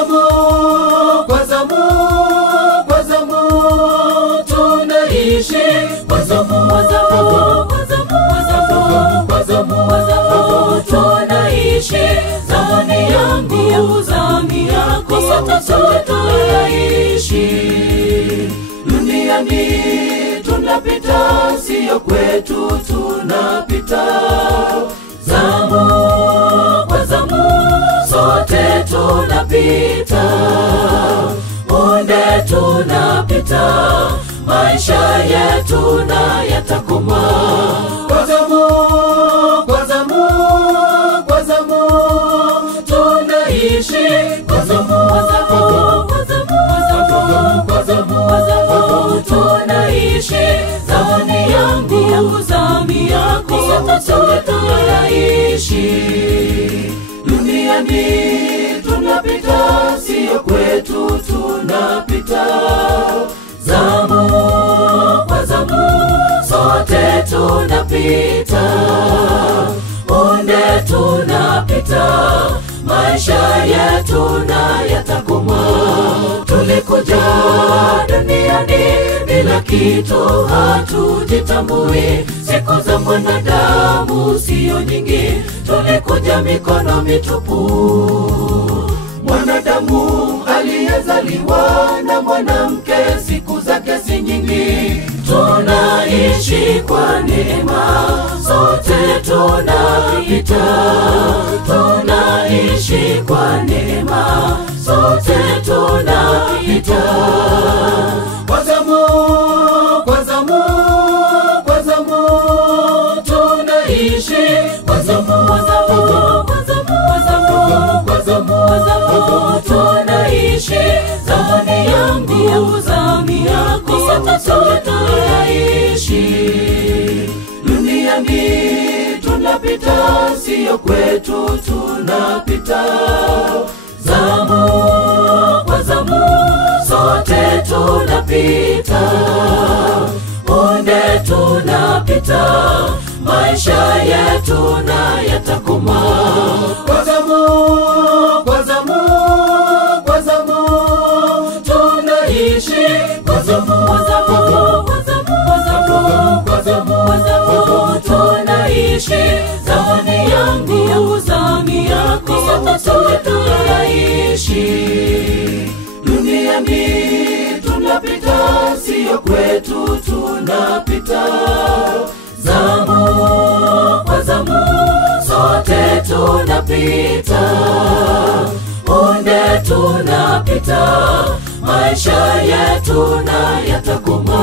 zamu, kwa zamu, kwa zamu tunaishi, kwa zamu, kwa zamu, kwa zamu, kwa zamu tunaishi. Zamani yangu, zamani yako, sote tunaishi. Duniani tunapita, sio kwetu tunapita. Zamu kwa zamu sote tunapita, punde tunapita, maisha yetu na yatakoma. Kwa zamu, kwa zamu, kwa zamu tunaishi, kwa zamu, kwa zamu, kwa zamu, kwa zamu tunaishi. Zamani yangu, zamani yako, sote tunaishi. Duniani tunapita, sio kwetu tunapita. Zamu kwa zamu sote tunapita, punde tunapita, maisha yetu na yatakoma. Tulikuja duniani bila kitu, hatujitambui. Siku za mwanadamu sio nyingi, tulikuja mikono mitupu. Mwanadamu aliyezaliwa na mwanamke, siku zake si nyingi. Tunaishi kwa neema, sote tunapita. Tunaishi kwa neema, sote tunapita. Kwa zamu, kwa zamu, kwa zamu tunaishi, kwa zamu, kwa zamu, kwa zamu, kwa zamu tunaishi. Zamani yangu, zamani yako, sote tunaishi. Duniani tunapita, sio kwetu tunapita. Zamu kwa zamu sote tunapita, punde tunapita, maisha yetu na yatakoma. Kwa zamu, kwa zamu, kwa zamu tunaishi, kwa zamu, kwa zamu, kwa zamu, kwa zamu tunaishi. Zamani yangu, zamani yako, sote tunaishi. Duniani tunapita, sio kwetu tunapita. Zamu kwa zamu sote tunapita, punde tunapita, maisha yetu na yatakoma.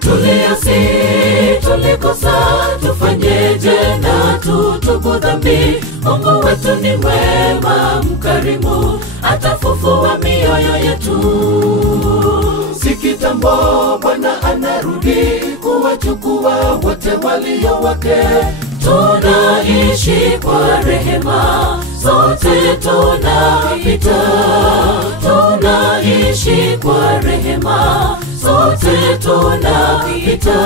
Tuliasi, tulikosa, tufanyeje na tutubu dhambi? Mungu wetu ni mwema, mkarimu, atafufua mioyo yetu. Si kitambo Bwana anarudi kuwachukua wote walio wake. Tunaishi kwa rehema, sote tunapita. Tunaishi kwa rehema, sote tunapita.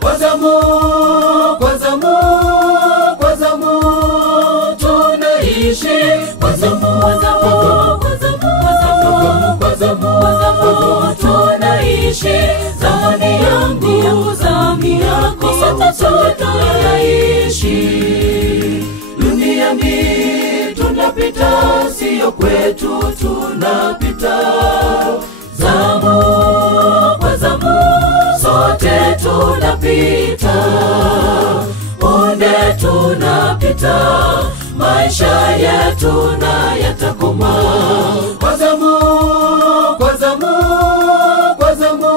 Kwa zamu, kwa zamu, kwa zamu tunaishi, kwa zamu, kwa zamu, kwa zamu, kwa zamu tunaishi. Zamani yangu, zamani yako, sote tunaishi. Duniani tunapita, sio kwetu tunapita. Zamu kwa zamu sote tunapita, punde tunapita, maisha yetu na yatakoma. Kwa zamu, kwa zamu, kwa zamu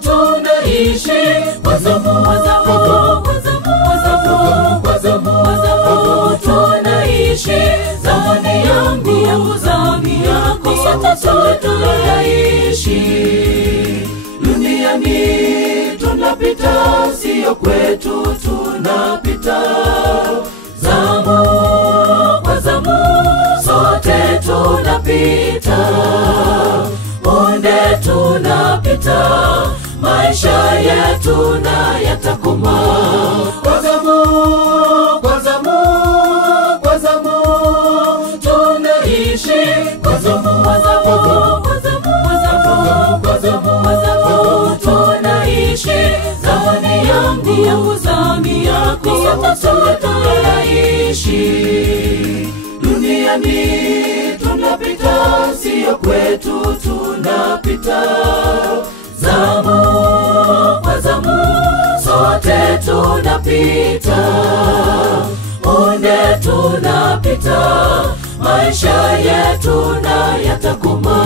tunaishi, kwa zamu, kwa zamu, kwa zamu, kwa zamu tunaishi. Zamani yangu, zamani yako, sote tunaishi. Duniani tunapita, sio kwetu tunapita. Zamu kwa zamu sote tunapita, punde tunapita, maisha yetu na yatakoma. Kwa zamu, kwa zamu, kwa zamu tunaishi, kwa zamu, kwa zamu, kwa zamu, kwa zamu, kwa zamu tunaishi. Zamani yangu, zamani yako, sote tunaishi. Duniani tunapita, sio kwetu tunapita. Zamu kwa zamu sote tunapita, punde tunapita, maisha yetu na yatakoma.